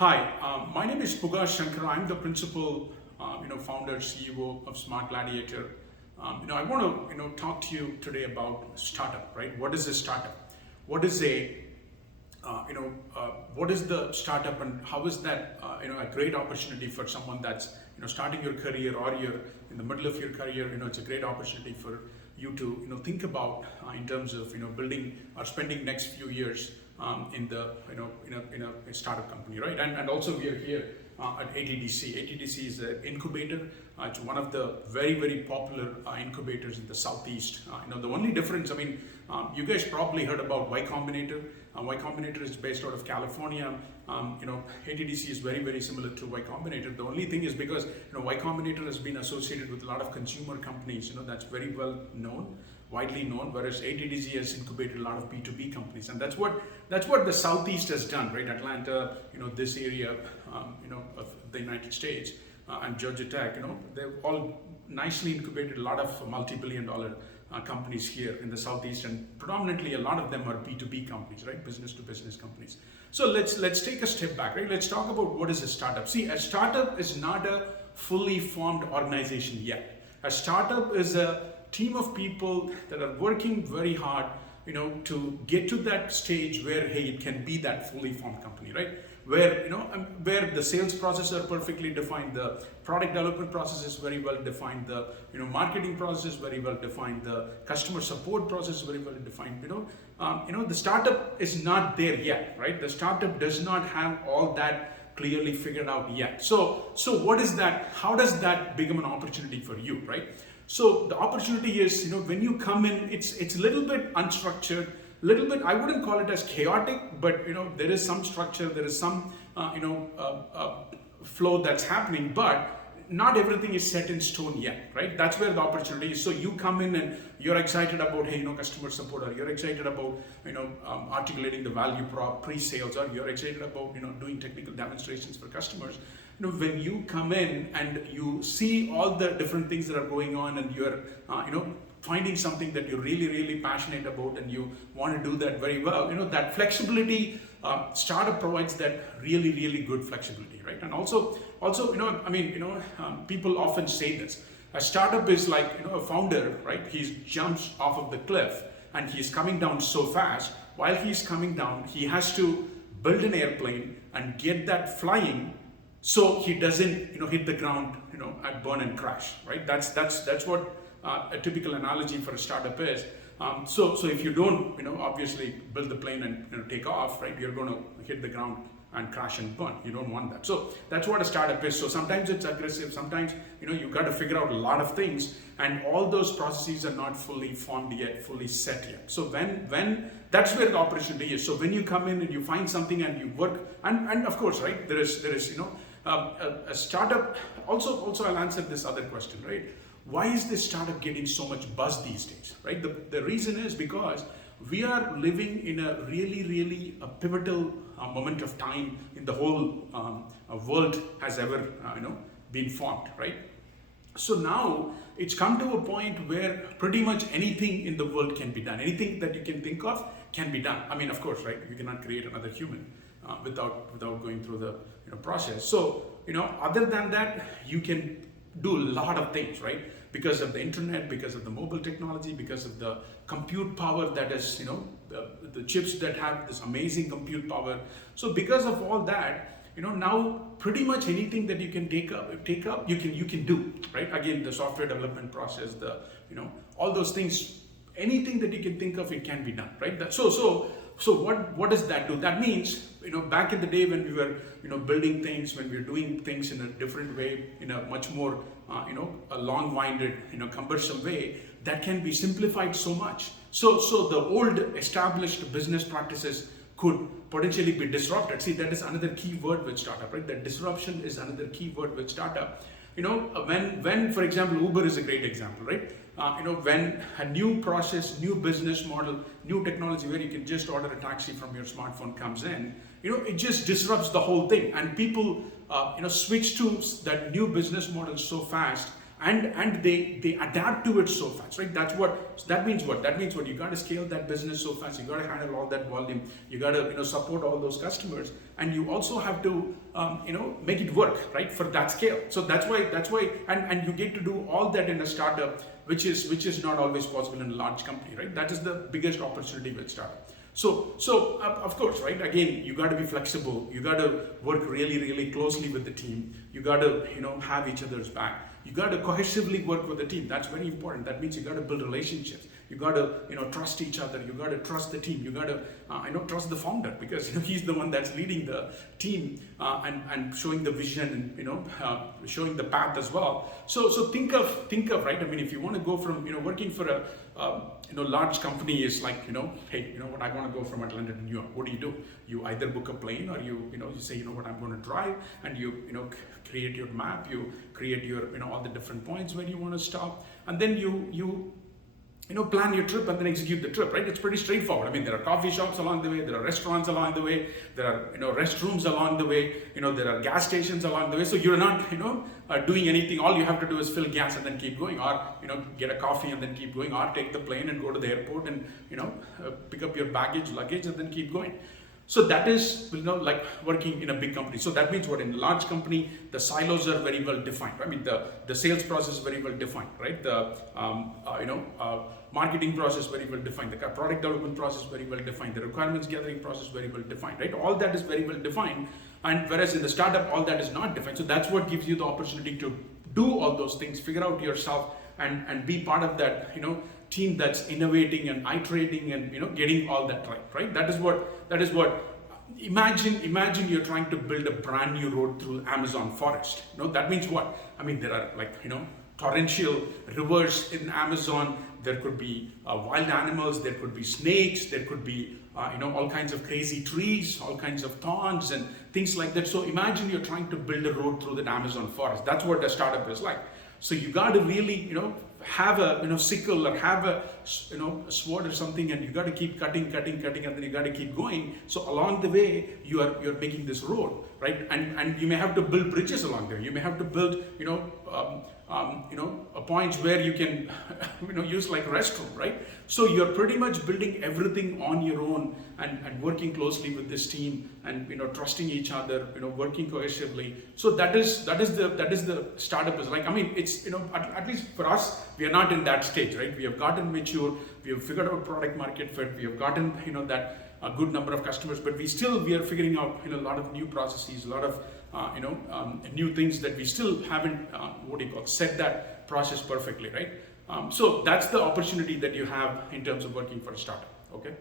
Hi, my name is Puga Shankar. I'm the principal, founder, CEO of Smart Gladiator. I want to, talk to you today about startup, right? What is a startup? What is what is the startup, and how is that, a great opportunity for someone that's, starting your career, or you're in the middle of your career. It's a great opportunity for you to, think about in terms of, building or spending next few years in the in a startup company, right? And also we are here at ATDC. ATDC is an incubator. It's one of the very popular incubators in the southeast. The only difference, you guys probably heard about Y Combinator. Y Combinator is based out of California. ATDC is very similar to Y Combinator. The only thing is because Y Combinator has been associated with a lot of consumer companies. That's very well known, widely known, whereas ATDC has incubated a lot of B2B companies, and that's what the Southeast has done, right? Atlanta, this area, of the United States, and Georgia Tech, they've all nicely incubated a lot of multi-billion-dollar companies here in the Southeast, and predominantly a lot of them are B2B companies, right? Business to business companies. So let's take a step back, right? Let's talk about what is a startup. See, a startup is not a fully formed organization yet. A startup is a team of people that are working very hard, to get to that stage where, hey, it can be that fully formed company, right? Where, where the sales process are perfectly defined, the product development process is very well defined, the, marketing process is very well defined, the customer support process is very well defined. The startup is not there yet, right? The startup does not have all that clearly figured out yet. So what is that? How does that become an opportunity for you, right? So the opportunity is, when you come in, it's a little bit unstructured, little bit, I wouldn't call it as chaotic, but there is some structure, there is some flow that's happening, but not everything is set in stone yet, right? That's where the opportunity is. So you come in and you're excited about, hey, customer support, or you're excited about, articulating the value prop, pre-sales, or you're excited about, doing technical demonstrations for customers. When you come in and you see all the different things that are going on, and you're, finding something that you're really passionate about, and you want to do that very well, that flexibility, startup provides that really good flexibility, right? And also, people often say this: a startup is like, a founder, right? He jumps off of the cliff and he's coming down so fast. While he's coming down, he has to build an airplane and get that flying, so he doesn't, hit the ground, and burn and crash, right? That's what a typical analogy for a startup is. So if you don't, obviously build the plane and take off, right? You're going to hit the ground and crash and burn. You don't want that. So that's what a startup is. So sometimes it's aggressive. Sometimes, you've got to figure out a lot of things, and all those processes are not fully formed yet, fully set yet. So when that's where the opportunity is. So when you come in and you find something and you work, and of course, right, there is a startup. Also, I'll answer this other question, right? Why is this startup getting so much buzz these days, right? The reason is because we are living in a really pivotal moment of time in the whole world has ever been formed, right? So now it's come to a point where pretty much anything in the world can be done. Anything that you can think of can be done. Of course, right? You cannot create another human without going through the process. So other than that, you can do a lot of things, right? Because of the internet, because of the mobile technology, because of the compute power that is, the chips that have this amazing compute power. So because of all that, now pretty much anything that you can take up, you can do, right? Again, the software development process, the, all those things, anything that you can think of, it can be done, right? So what does that do? That means, back in the day when we were, building things, when we were doing things in a different way, in a much more, a long-winded, cumbersome way, that can be simplified so much. So the old established business practices could potentially be disrupted. See, that is another key word with startup, right? That disruption is another key word with startup. When, for example, Uber is a great example, right? When a new process, new business model, new technology where you can just order a taxi from your smartphone comes in, it just disrupts the whole thing, and people, switch to that new business model so fast, and they adapt to it so fast, right? That means what you got to scale that business so fast. You got to handle all that volume. You got to support all those customers, and you also have to make it work, right, for that scale. So that's why and you get to do all that in a startup, which is not always possible in a large company, right? That is the biggest opportunity with startup. So of course, right, again, you got to be flexible. You got to work really closely with the team. You got to have each other's back. You got to cohesively work with the team. That's very important. That means you got to build relationships. You got to trust each other. You got to trust the team. You got to trust the founder, because he's the one that's leading the team and showing the vision and showing the path as well. So think of right. I mean, if you want to go from working for a large company is like hey, what, I want to go from Atlanta to New York. What do? You either book a plane, or you say what, I'm going to drive, and you create your map. You create your all the different points where you want to stop, and then you plan your trip and then execute the trip, right? It's pretty straightforward. I mean, there are coffee shops along the way, there are restaurants along the way, there are restrooms along the way, there are gas stations along the way. So you're not doing anything. All you have to do is fill gas and then keep going, or get a coffee and then keep going, or take the plane and go to the airport and pick up your luggage and then keep going. So that is like working in a big company. So that means what, in a large company, the silos are very well defined. I mean, the sales process is very well defined, right? The marketing process very well defined. The product development process very well defined. The requirements gathering process very well defined, right? All that is very well defined. And whereas in the startup, all that is not defined. So that's what gives you the opportunity to do all those things, figure out yourself, and be part of that team that's innovating and iterating and getting all that right. That is what imagine you're trying to build a brand new road through Amazon forest. That means what? I mean, there are like torrential rivers in Amazon. There could be wild animals, there could be snakes, there could be all kinds of crazy trees, all kinds of thorns and things like that. So imagine you're trying to build a road through that Amazon forest. That's what a startup is like. So you got to really have a sickle, or have a sword or something, and you got to keep cutting, and then you got to keep going. So along the way, you're making this road, right? And you may have to build bridges along there. You may have to build points where you can use like a restroom, right? So you're pretty much building everything on your own, and working closely with this team, and trusting each other, working cohesively. So that is the startup is like. I mean, it's at least for us, we are not in that stage, right? We have gotten mature, we have figured out product market fit, we have gotten that a good number of customers, but we are figuring out a lot of new processes, a lot of new things that we still haven't set that process perfectly, right? So that's the opportunity that you have in terms of working for a startup. Okay.